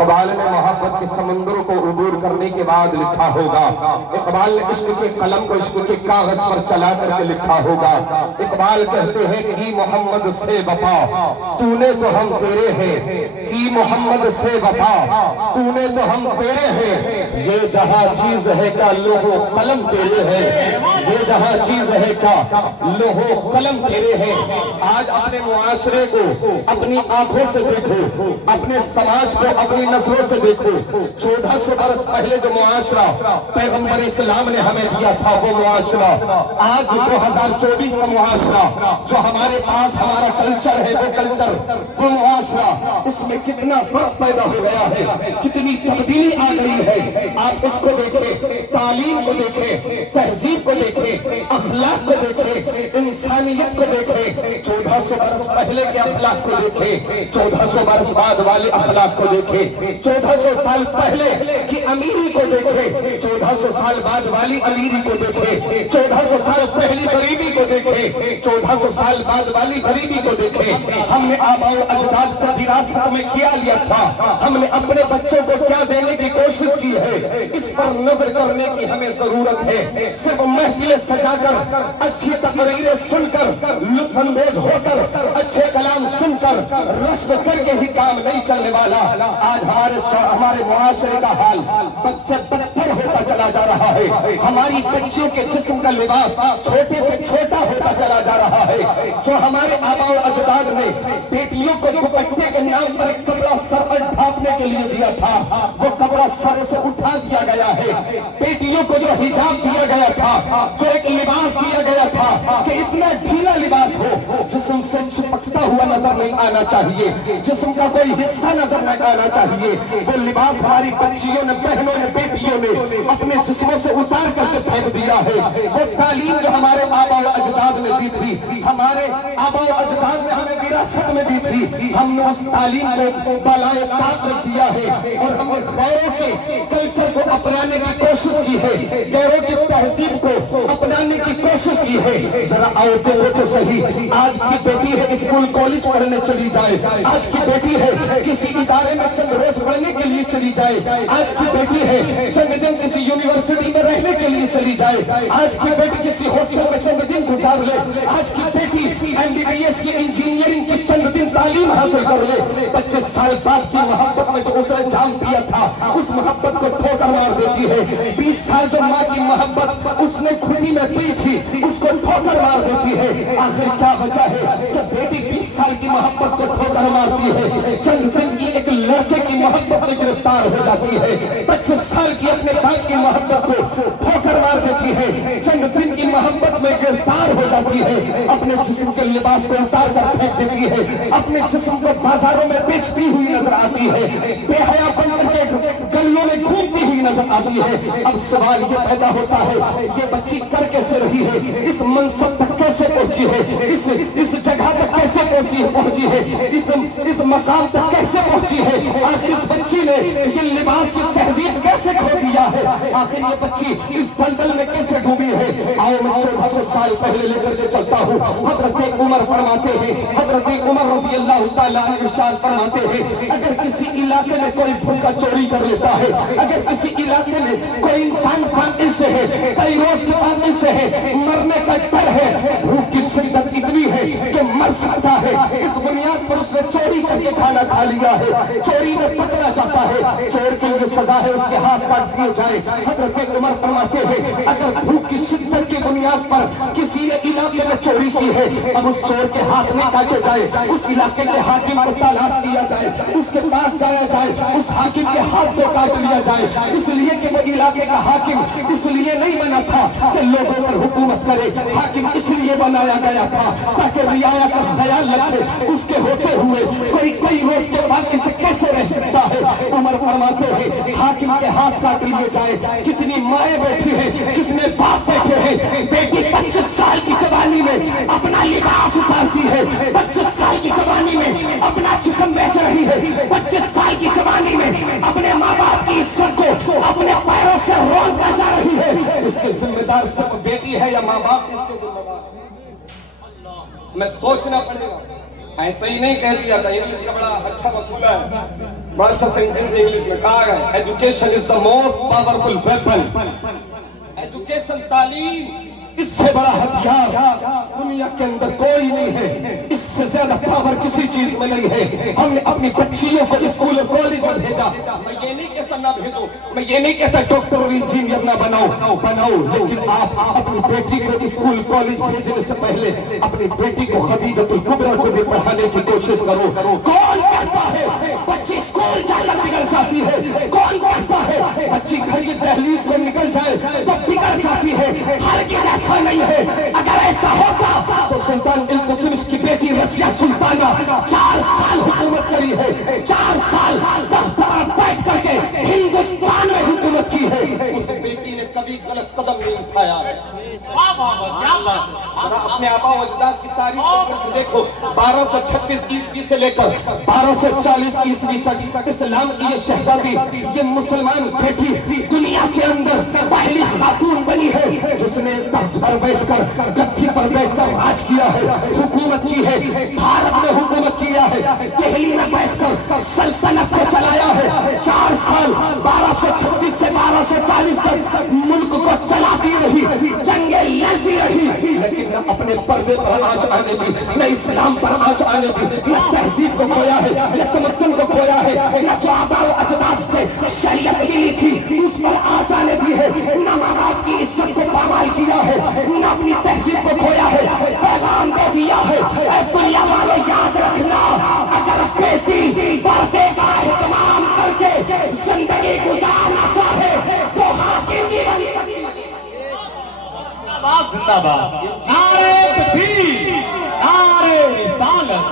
اقبال نے محبت کے سمندر کو عبور کرنے کے بعد لکھا ہوگا، اقبال نے عشق کے قلم کو عشق کے کاغذ پر چلا کر کے لکھا ہوگا۔ اقبال کہتے ہیں کی محمد سے وفا تو نے تو ہم تیرے ہیں، کی محمد سے وفا تو نے تو ہم تیرے ہیں، یہ جہاں چیز ہے کا لوح و قلم تیرے ہیں، یہ جہاں چیز ہے کا لوح و قلم تیرے ہیں۔ آج اپنے معاشرے کو اپنی آنکھوں سے دیکھو، اپنے سماج کو اپنی نظروں سے دیکھو۔ 1400 برس پہلے جو معاشرہ پیغمبر اسلام نے ہمیں دیا تھا وہ معاشرہ، آج 2024 کا معاشرہ جو ہمارے پاس ہمارا کلچر ہے وہ کلچر، وہ معاشرہ، اس میں کتنا فرق پیدا ہو گیا ہے، کتنی تبدیلی آ گئی ہے۔ آپ اس کو دیکھیں، تعلیم کو دیکھیں، تہذیب کو دیکھیں، اخلاق کو دیکھیں، انسانیت کو دیکھیں۔ 1400 برس پہلے کے اخلاق کو دیکھیں، 1400 برس بعد والے اخلاق کو دیکھیں، 1400 سال پہلے کی امیری کو دیکھیں، 1400 سال بعد والی امیری کو دیکھیں، 1400 سال پہلی غریبی کو دیکھیں، 1400 سال بعد والی غریبی کو دیکھیں۔ ہم نے آباء و اجداد سے وراثت میں کیا لیا تھا، ہم نے اپنے بچوں کو کیا دینے کی کوشش کی ہے، اس پر نظر کرنے کی ہمیں ضرورت ہے۔ صرف محفلیں سجا کر، اچھی تقریریں سن کر، لطف اندوز ہو کر، اچھے کلام سن کر، رشک کر کے ہی کام نہیں چلنے والا۔ آج ہمارے معاشرے کا حال بد سے بدتر ہوتا چلا جا رہا ہے۔ ہماری بچیوں کے جسم کا لباس چھوٹے سے چھوٹا ہوتا چلا جا رہا ہے۔ جو ہمارے آباء و اجداد نے بیٹیوں کو دوپٹے کے نام پر ایک کپڑا سر پر ڈھانپنے کے لیے دیا تھا، وہ کپڑا سر سے اٹھا دیا گیا ہے۔ بیٹیوں کو جو حجاب دیا گیا تھا، جو ایک لباس دیا گیا تھا کہ اتنا ڈھیلا لباس ہو، جسم سے چپکتا ہوا نظر نہیں آنا چاہیے، جسم کا کوئی حصہ نظر نہیں آنا چاہیے، وہ لباس ہماری بچیوں نے، بہنوں نے، بیٹیوں نے اپنے جسموں سے اتار کر کے پھینک دیا ہے۔ وہ تعلیم جو ہمارے آباء و اجداد نے دی تھی، ہمارے آباء و اجداد نے ہمیں وراثت میں دی تھی، ہم نے اس تعلیم کو بالائے طاق رکھ دیا ہے اور ہم نے غیروں کے کلچر کو اپنانے کی کوشش کی ہے، غیروں کی تہذیب کو اپنانے کی کوشش کی ہے۔ ذرا آؤ دیکھو تو صحیح، آج کی بیٹی ہے اسکول کالج پڑھنے چلی جائے، آج کی بیٹی ہے کسی ادارے میں چند روز پڑھنے کے لیے چلی جائے، آج کی بیٹی ہے چند دن کسی یونیورسٹی میں رہنے کے لیے چلی جائے، آج کی بیٹی کسی ہاسٹل میں چند دن گزار لے، آج کی بیٹی MBBS یا انجینئرنگ کی چند دن تعلیم حاصل کر لے۔ 25 سال بعد کی محبت میں جو اس نے جام پیا تھا، اس محبت کو ٹھوکر مار دیتی ہے۔ 20 سال جو ماں کی محبت اس نے کھٹی میں پی تھی، اس کو ٹھوکر مار دیتی ہے۔ آخر کیا وجہ ہے کہ بیٹی 20 سال کی محبت کو ٹھوکر مارتی ہے، چند دن کی ایک لڑکے کی محبت میں گرفتار ہو جاتی ہے، 25 سال کی اپنے باپ کی محبت کو ٹھوکر مار دیتی ہے، چند دن کی محبت میں گرفتار ہو جاتی ہے، اپنے جسم کے لباس کو اتار کر پھینک دیتی ہے، اپنے جسم کو بازاروں میں بیچتی ہوئی نظر آتی ہے، بے حیا بن کر کے گلیوں میں گھومتی ہوئی نظر آتی ہے۔ اب سوال یہ پیدا ہوتا ہے، یہ بچی کر کیسے رہی ہے، اس منصب تک کیسے پہنچی ہے، اس جگہ تک کیسے پہنچی ہے، اس مقام تک کیسے پہنچی ہے، آخر اس بچی نے یہ لباس، یہ تہذیب کیسے کھو دیا ہے، آخر یہ بچی اس دلدل میں کیسے ڈوبی ہے۔ آؤ میں 1400 سال پہلے لے کر کے چلتا ہوں۔ حضرت عمر فرماتے ہیں، حضرت عمر رضی اللہ تعالیٰ عنہ ارشاد فرماتے ہیں، اگر کسی علاقے میں کوئی بھوکا چوری کر لیتا ہے، اگر کسی علاقے میں کوئی انسان پانی سے ہے، کئی روز کے پانی سے ہے، مرنے کا ڈر ہے، بھوک کی شدت اتنی ہے کہ مر سکتا ہے، اس بنیاد پر اس نے چوری کر کے کھانا کھا لیا ہے، چوری میں پکڑا جاتا ہے، چور کے لیے سزا ہے اس کے ہاتھ کاٹ دیے جائے۔ حضرت عمر فرماتے ہیں، اگر بھوک کی شدت کی بنیاد پر کسی نے علاقے میں چوری کی ہے، اب اس چور کے ہاتھ میں کاٹے جائے، اس علاقے کے حاکم کو تلاش کیا جائے، اس کے پاس جایا جائے، اس حاکم کے ہاتھ کو کاٹ لیا جائے، اس لیے کہ وہ علاقے کا حاکم اس لیے نہیں بنا تھا کہ لوگوں پر حکومت کرے، حاکم اس لیے بنایا گیا تھا تاکہ رعایا کا خیال رکھے، اس کے ہوتے ہوئے کوئی روز کے بعد اسے کیسے رہ سکتا ہے۔ عمر فرماتے ہیں، حاکم کے ہاتھ کاٹ لیے جائے، کتنی مائیں بیٹھی ہیں، کتنے باپ بیٹھے ہیں، بیٹی 25 سال کی جوانی میں اپنا لباس اتارتی ہے، 25 سال کی جوانی میں اپنا جسم بیچ رہی ہے، 25 سال کی جوانی میں اپنے ماں باپ کی عزت کو اپنے پیروں سے روند کر جا رہی ہے۔ اس کے ذمہ دار صرف بیٹی ہے یا ماں باپ اس کے ذمہ دار؟ میں سوچنا پڑے گا، ایسے ہی نہیں کہہ دیا تھا، انگلش کا بڑا اچھا مقولہ ہے، मास्टर सेंटेंस इंग्लिश में कहा है, education is the most powerful weapon. Education, तालीम, इससे बड़ा हथियार दुनिया के अंदर कोई नहीं है, इससे ज्यादा पावर किसी चीज में नहीं है। हमने अपनी बच्चियों को स्कूल और कॉलेज में भेजा। मैं ये नहीं कहता ना भेजो, मैं ये नहीं कहता डॉक्टर और इंजीनियर ना बनाओ, लेकिन आप अपनी बेटी को स्कूल कॉलेज भेजने से पहले अपनी बेटी को खदीजतुल कुबरा को भी पढ़ाने की कोशिश करो। कौन कहता है बच्ची स्कूल जाकर बिगड़ जाती है? कौन कहता है बच्ची घर की दहलीज में निकल जाए तो बिगड़ जाती है? हरगिज़ ऐसा नहीं है। अगर ऐसा होता तो सुल्तान इल्तुतमिश की बेटी रसिया सुल्ताना 4 साल हुकूमत करी है, 4 साल तख्त पर बैठ करके हिंदुस्तान में हुकूमत की है। उस बेटी ने कभी गलत कदम नहीं उठाया। अपने आबा व अजदाद की तारीख देखो, 1236 ईस्वी से लेकर 1240 ईस्वी तक इस्लाम की ये शहजादी, ये मुसलमान बेटी दुनिया के अंदर पहली खातून बनी है जिसने तख्त पर बैठकर, गद्दी पर बैठकर राज किया है, हुकूमत की है, भारत में हुकूमत किया है, दिल्ली में बैठकर सल्तनत को चलाया है। 4 साल 1236 से 1240 तक मुल्क को चलाती रही, जंगें लड़ती रही, लेकिन न अपने पर्दे पर आंच आने दी, न इस्लाम पर आंच आने दी, न तहजीब को खोया है, न तमद्दुन को खोया है, न जो आबा व अजदाद से शरीयत मिली थी उस पर आंच आने दी है, न माँ बाप की इज्जत को पामाल किया है, न अपनी तहजीब को खोया है, पैगाम दे दिया है। ऐ दुनिया वालों याद रखना, अगर बेटी पर्दे का एहतमाम करके जिंदगी गुजारना चाहे तो हाकिम भी बन सकती है। जिंदाबाद, नारे तकबीर, नारे रिसालत,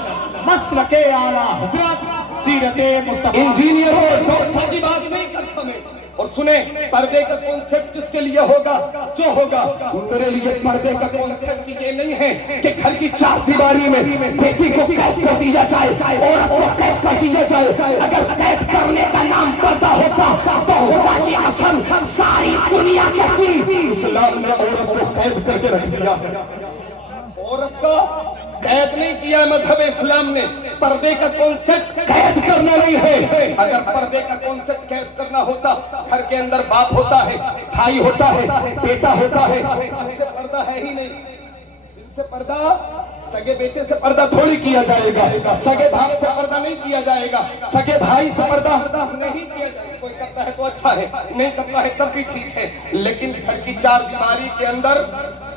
मसलके आला हजरत, सीरते मुस्तफा। इंजीनियर और डॉक्टर की बात नहीं करता मैं। और सुने, पर्दे का कॉन्सेप्ट जिसके लिए होगा जो होगा, मेरे लिए पर्दे का कॉन्सेप्ट ये नहीं है कि घर की 4 दीवारी में बेटी को कैद कर दिया जाए, औरत को कैद कर दिया जाए। अगर कैद करने का नाम पर्दा होता तो खुदा की कसम सारी दुनिया कहती इस्लाम ने औरत को कैद करके रख दिया। औरत का कैद नहीं किया मजहब इस्लाम ने। पर्दे का कॉन्सेप्ट कैद करना नहीं है। अगर पर्दे का कॉन्सेप्ट कैद करना होता, घर के अंदर बाप होता है, भाई होता है, बेटा होता है, जिनसे पर्दा है ही नहीं। जिनसे पर्दा, सगे बेटे से पर्दा थोड़ी किया जाएगा, सगे भाई से पर्दा नहीं किया जाएगा, सगे भाई से पर्दा नहीं किया जाएगा। कोई करता है तो अच्छा है, नहीं करता है तब भी ठीक है, लेकिन घर की 4 दीवारी के अंदर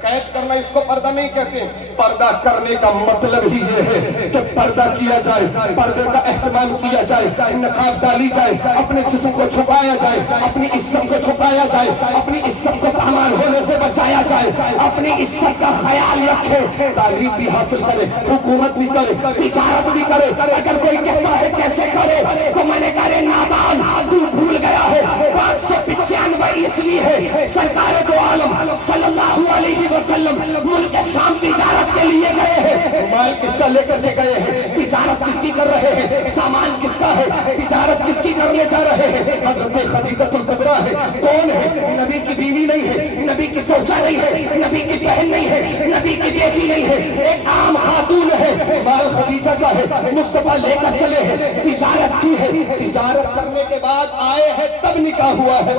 कैद करना, इसको पर्दा नहीं कहते। पर्दा करने का मतलब ही ये है कि पर्दा किया जाए, पर्दे का एहतमाम किया जाए, नकाब डाली जाए, अपने जिस्म को छुपाया जाए, अपनी इज्जत को छुपाया जाए, अपनी इज्जत को पामाल होने से बचाया जाए, अपनी इज्जत का ख्याल रखे, तालीम भी हासिल करे, हुकूमत भी करे, तिजारत भी करे। अगर कोई कहता है कैसे करे तो मैंने कहा नादान, तू भूल गया है 595 ईस्वी है, सरकार दो आलम सल्लल्लाहु अलैहि वसल्लम मुल्क शाम तिजारत के लिए गए हैं। माल किसका लेकर के गए हैं? तिजारत किसकी कर रहे हैं? सामान किसका है? तिजारत किसकी करने जा रहे हैं? हजरत खदीजतुल कुबरा है। कौन है? नबी की बीवी नहीं है, नबी की सौजा नहीं है, नबी की बहन नहीं है, नबी की बेटी नहीं है, एक आम खातून है। माल खदीजा का है, मुस्तफा लेकर चले हैं, तिजारत की है। तिजारत करने के बाद आए हैं तब निकाह हुआ है,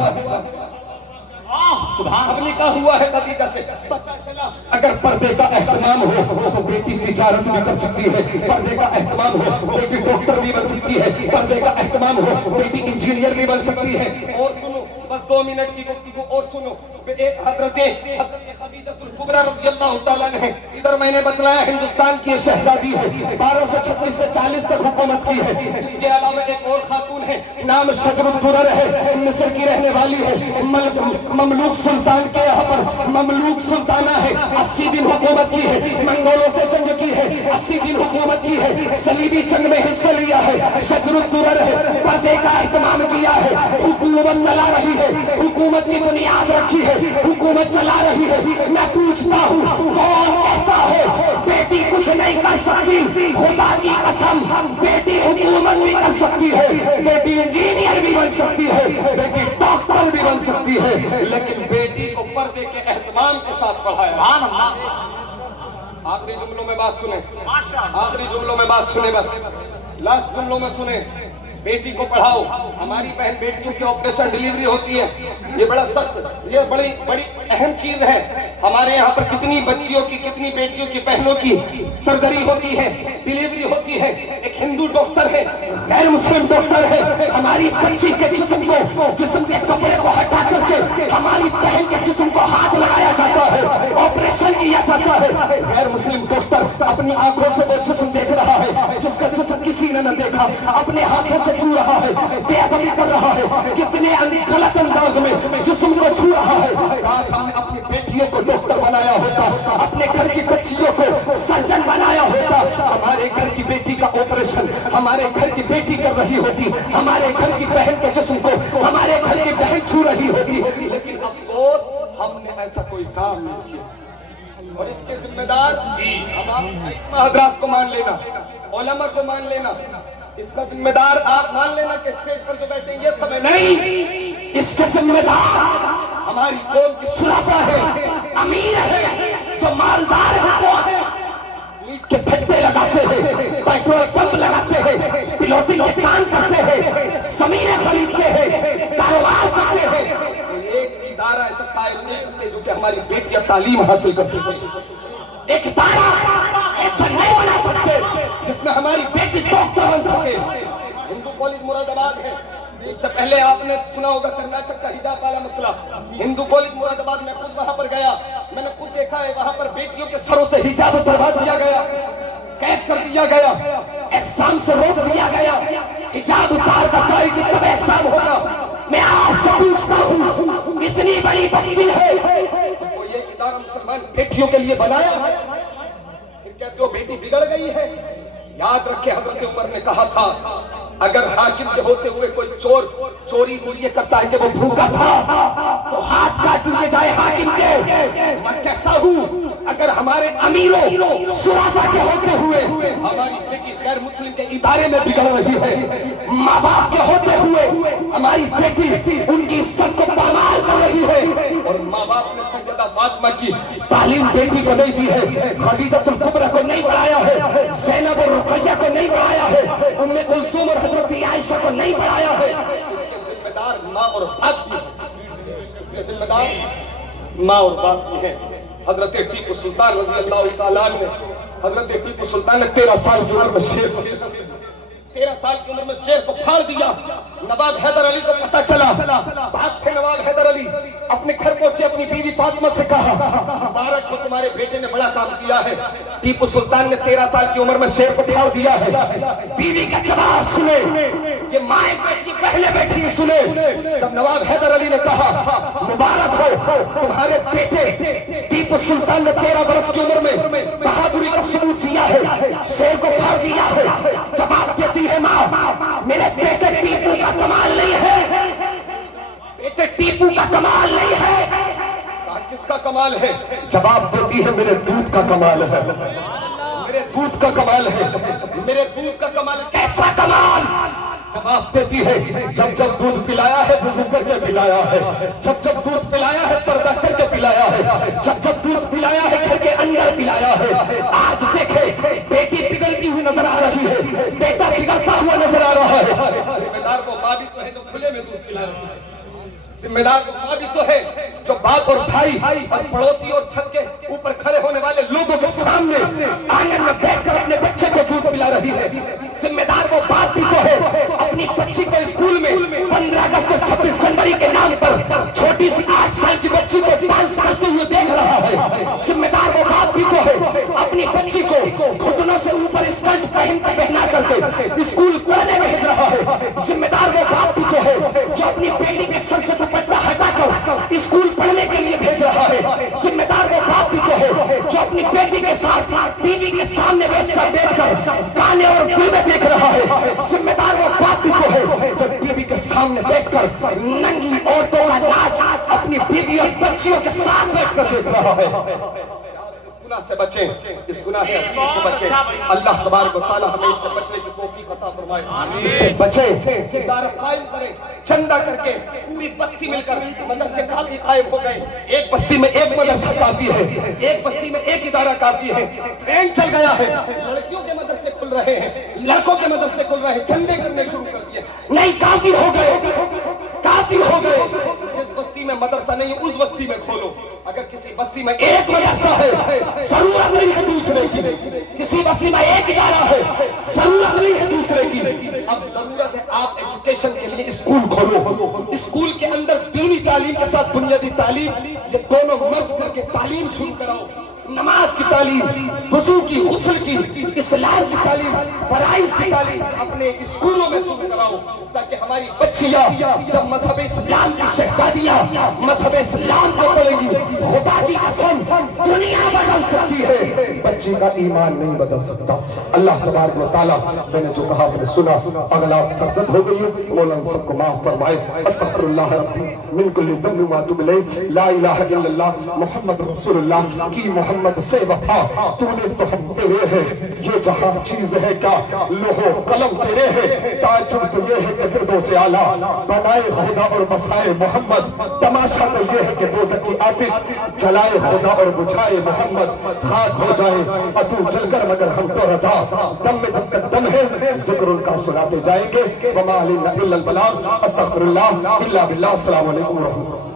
अब निकाह हुआ है खदीजा से। पता चला अगर पर्दे का एहतमाम हो तो बेटी तिजारत भी कर सकती है, पर्दे का एहतमाम हो बेटी डॉक्टर भी बन सकती है, पर्दे का एहतमाम हो बेटी इंजीनियर भी बन सकती है। और सुनो, बस 2 मिनट की गुफ्तगू और सुनो। एक हजरत खदीजतुल कुबरा रज़ी अल्लाह तआला अन्हा, इधर मैंने बतलाया हिंदुस्तान की शहजादी है, 1236 से 40 तक हुकूमत की है। इसके अलावा एक और खातून है, नाम शजरुद्दुरर है, मिस्र की रहने वाली है, ममलूक सुल्तान के यहाँ पर ममलूक सुल्ताना है, 80 दिन हुकूमत की है, मंगोलों से जंग की है, 80 दिन हुकूमत की है, सलीबी जंग में हिस्सा लिया है, शजरुद्दुरर है, पर्दे का एहतमाम किया है, हुकूमत चला रही है, हुकूमत की बुनियाद रखी है, हुकूमत चला रही है। मैं पूछता हूँ, कौन कहता है बेटी कुछ नहीं कर सकती? खुदा की कसम, बेटी हुकूमत भी कर सकती है, बेटी इंजीनियर भी बन सकती है, बेटी डॉक्टर भी बन सकती है, लेकिन बेटी को पर्दे के एहतमाम के साथ पढ़ाया। आखिरी जुमलों में बात सुने, आखिरी जुमलों में बात सुने, बस लास्ट जुमलों में सुने। बेटी को पढ़ाओ। हमारी बहन बेटियों की ऑपरेशन डिलीवरी होती है, ये बड़ा सख्त, ये बड़ी बड़ी अहम चीज है। हमारे यहाँ पर कितनी बच्चियों की, कितनी बेटियों की, बहनों की सर्जरी होती है, डिलीवरी होती है। एक हिंदू डॉक्टर है, गैर मुस्लिम डॉक्टर है, हमारी बच्ची के जिस्म को, जिस्म के कपड़े को हटा करके हमारी बहन के जिस्म को हाथ लगाया जाता है, ऑपरेशन किया जाता है। गैर मुस्लिम डॉक्टर अपनी आंखों से वो जिस्म देख रहा है जिसका जिस्म किसी ने न देखा, अपने हाथों से छू रहा है, बेअदबी कर रहा है, कितने गलत अंदाज में जिस्म को छू रहा है। काश हमने अपनी बेटियों को डॉक्टर बनाया होता, अपने घर की बच्चियों को सर्जन बनाया होता। हमारे घर की बेटी का ऑपरेशन हमारे घर की बेटी कर रही होती, हमारे घर की बहन के जिस्म को हमारे घर की बहन छू रही होती। लेकिन अफसोस हमने ऐसा कोई काम नहीं किया। और इसके जिम्मेदार आप हजरात को मान लेना, उलमा को मान लेना, इसका जिम्मेदार आप मान लेना कि स्टेज पर जो बैठेंगे समय नहीं, इसके जिम्मेदार हमारी कौम की सुराफा है, अमीर है, जो मालदार है, वो है। ईंट के भट्टे लगाते हैं, पेट्रोल पंप लगाते हैं, पिलोटिंग के काम करते हैं, जमीनें खरीदते हैं, कारोबार करते हैं। एक इदारा ऐसा कायम नहीं करते जो कि हमारी बेटियां तालीम हासिल कर सके। एक इदारा ऐसा नहीं बना सकते जिसमें हमारी बेटी डॉक्टर बन सके। हिंदू कॉलेज मुरादाबाद है, इससे पहले आपने सुना होगा कर्नाटक का हिजाब वाला मसला। हिंदू कॉलेज मुरादाबाद में खुद वहां पर गया, मैंने खुद देखा है, वहां पर बेटियों के सरों से हिजाब उतरवा दिया गया, कैद कर दिया गया, एग्जाम से रोक दिया गया। हिजाब उतार कर जाएगी तब एग्जाम होगा। मैं आपसे पूछता हूँ, इतनी बड़ी बस्ती है, तो ये इदारा मुसलमान बेटियों के लिए बनाया है? फिर कहते हो बेटी बिगड़ गई है। याद रखे हजरत उमर ने कहा था, अगर हाकिम के होते हुए कोई चोर चोरी इसलिए करता है कि वो भूखा था, तो हाथ काट लिए जाए हाकिम के। मैं कहता हूँ अगर हमारे अमीरों सुराफा के होते हुए हमारी बेटी गैर मुस्लिम के इदारे में बिगड़ रही है, माँ बाप के होते हुए हमारी बेटी उनकी इज्जत को पामाल कर रही है, और माँ बाप ने सैयदा फातिमा की तालीम बेटी को नहीं दी है, खदीजतुल कुबरा को नहीं पढ़ाया है, ज़ैनब और रुक़ैया को नहीं पढ़ाया है, उम्मे कुलसूम और हजरत आयशा को नहीं पढ़ाया है। इसके जिम्मेदार माँ और बाप भी, इसके जिम्मेदार माँ और बाप भी हैं। हजरत टीपू सुल्तान रज़ी अल्लाह तआला अन्हु, हजरत टीपू सुल्तान ने 13 साल की उम्र में शेर को 13 साल की उम्र में शेर को फाड़ दिया। नवाब हैदर अली को पता चला, बाप थे नवाब हैदर अली, अपने घर पहुंचे, अपनी बीवी फातिमा से कहा, मुबारक हो तुम्हारे बेटे ने बड़ा काम किया है। टीपू सुल्तान ने 13 साल की उम्र में शेर को फाड़ दिया है। बीवी का जवाब सुने, ये माँ बेटी पहले बैठी सुने। जब नवाब हैदर अली ने कहा मुबारक हो तुम्हारे बेटे टीपू सुल्तान ने 13 बरस की उम्र में बहादुरी का सबूत दिया है, शेर को फाड़ दिया है, जवाब देती है माँ, मेरे बेटे टीपू का कमाल नहीं है, बेटे टीपू का कमाल नहीं है। किसका कमाल है? जवाब देती है मेरे दूध का कमाल है, मेरे दूध का कमाल है, मेरे दूध का कमाल है। कैसा कमाल? जवाब देती है जब जब दूध पिलाया है वुज़ू करके पिलाया है, जब जब दूध पिलाया है पर्दा करके पिलाया है, जब जब दूध पिलाया है घर के अंदर पिलाया है। आज देखे बेटी पिघलती हुई नजर आ रही है, बेटा पिघलता हुआ नजर आ रहा है। जिम्मेदार वो माँ भी तो है जो खुले में दूध पिला रही है, जिम्मेदार वो माँ भी तो है जो बाप और भाई और पड़ोसी और छत के ऊपर खड़े होने वाले लोगों के सामने आंगन में बैठकर अपने बच्चे को दूध पिला रही है। जिम्मेदार वो बाप भी तो है अपनी बच्ची को स्कूल में 15 अगस्त और 26 जनवरी के नाम पर छोटी सी 8 साल की बच्ची को डांस करते हुए देख रहा है। जिम्मेदार वो बाप भी तो है अपनी बच्ची को घुटनों से ऊपर स्कर्ट पहना करके स्कूल पढ़ने भेज रहा है। जिम्मेदार वो बाप भी तो है जो अपनी बेटी के सर से दुपट्टा हटाकर स्कूल पढ़ने के लिए भेज रहा है। जिम्मेदार वो बाप भी तो है जो अपनी बेटी के साथ टीवी के सामने बैठकर गाने और फिल्में देख रहा है। जिम्मेदार वो बाप भी तो है जो टीवी के सामने बैठकर नंगी औरतों का नाच अपनी बीवी और बच्चियों के साथ बैठकर देख रहा है। गुनाह से बचें, इस गुनाह से बचें। अल्लाह तबारक व तआला हमें इससे बचने की तौफीक अता फरमाए। इससे बचें, इदारा कायम करें, चंदा करके पूरी बस्ती मिलकर मदरसे काफी कायम हो गए। एक बस्ती में एक मदरसा काफी है, एक बस्ती में एक इदारा काफी है। ट्रेंड चल गया है, लड़कियों के मदरसे खुल رہے ہیں, لڑکوں کے مدرسے کھل رہے ہیں, جھنڈے کرنے شروع کر دیے. نہیں, کافی ہو گئے, کافی ہو گئے. جس بستی میں مدرسہ نہیں ہے اس بستی میں کھولو. اگر کسی بستی میں ایک مدرسہ ہے, ضرورت نہیں ہے دوسرے کی. کسی بستی میں ایک ادارہ ہے, ضرورت نہیں ہے دوسرے کی. اب ضرورت ہے آپ ایجوکیشن کے لیے اسکول کھولو. اسکول کے اندر دینی تعلیم کے ساتھ بنیادی تعلیم, یہ دونوں مرج کر کے تعلیم شروع کراؤ. نماز کی تعلیم, وضو کی, غسل کی, اسلام کی تعلیم, فرائض کی تعلیم اپنے اسکولوں میں شروع کراؤ, تاکہ ہماری بچیاں جب مذہب اسلام کی شہزادیاں مذہب اسلام کو پڑھیں گی, خدا کی قسم دنیا بدل سکتی ہے, بچی کا ایمان نہیں بدل سکتا. اللہ تبارک و تعالیٰ, میں نے جو کہا آپ نے سنا, اغلاق سرزد ہو گئی ہے, مولا ہم سب کو معاف فرمائے. استغفر اللہ ربی من کل ذنب و اتوب الیہ, لا الہ الا اللہ محمد رسول اللہ کی محمد سے وفا. تو نے تو ہم تیرے ہیں, یہ جہاں چیز ہے کیا, لوح و قلم تیرے ہیں, تعجب تو یہ ہے کہ فردوس اعلیٰ بنائے خدا اور بسائے محمد. تماشا تو یہ ہے کہ دوزخ کی آتش جلائے خدا اور بجھائے محمد. خاک ہو جائے اتو جل کر مگر ہم تو رضا, دم میں جب تک دم ہے ذکر ان کا سناتے جائیں گے. وما علینا الا البلاغ. استغفر اللہ الا باللہ. السلام علیکم ورحمۃ اللہ.